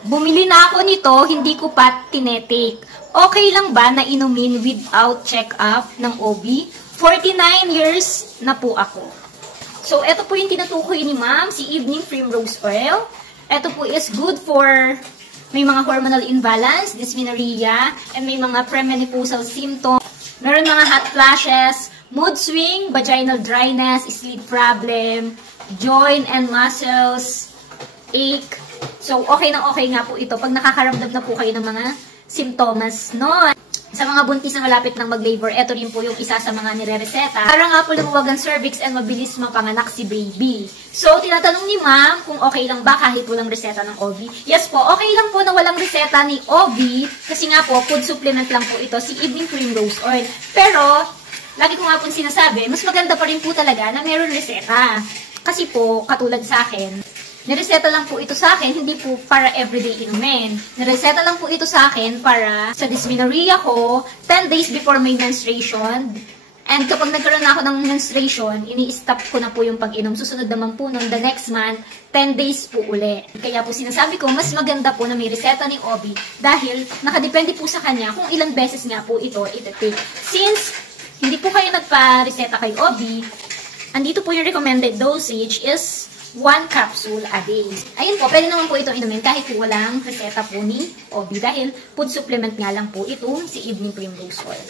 Bumili na ako nito, hindi ko pa tinetake. Okay lang ba na inumin without check-up ng OB? 49 years na po ako. So, ito po yung tinutukoy ni ma'am, si Evening Primrose Oil. Ito po is good for may mga hormonal imbalance, dysmenorrhea, and may mga premenopausal symptoms. Meron mga hot flashes, mood swing, vaginal dryness, sleep problem, joint and muscles, ache. So, okay na okay nga po ito pag nakakaramdam na po kayo ng mga simptomas, no? Sa mga buntis na malapit ng mag-labor, ito rin po yung isa sa mga nire-reseta. Para nga po lumuwag ang cervix and mabilis mapanganak si baby. So, tinatanong ni ma'am kung okay lang ba kahit walang reseta ng OB. Yes po, okay lang po na walang reseta ni OB kasi nga po, food supplement lang po ito, si Evening Primrose Oil. Pero, lagi ko nga po sinasabi, mas maganda pa rin po talaga na meron reseta. Kasi po, katulad sa akin, nireseta lang po ito sa akin, hindi po para everyday inumin. Nireseta lang po ito sa akin para sa dysmenorrhea ko, 10 days before my menstruation. And kapag nagkaroon na ako ng menstruation, ini-stop ko na po yung pag-inom. Susunod naman po nun, the next month, 10 days po uli. Kaya po sinasabi ko, mas maganda po na may reseta ni OB dahil nakadepende po sa kanya kung ilang beses nga po ito iti-take. Since hindi po kayo nagpa-reseta kay OB, andito po yung recommended dosage is 1 capsule a day. Ayun po, pwede naman po ito inumin kahit walang reseta po ni OB dahil food supplement nga lang po ito si Evening Primrose Oil.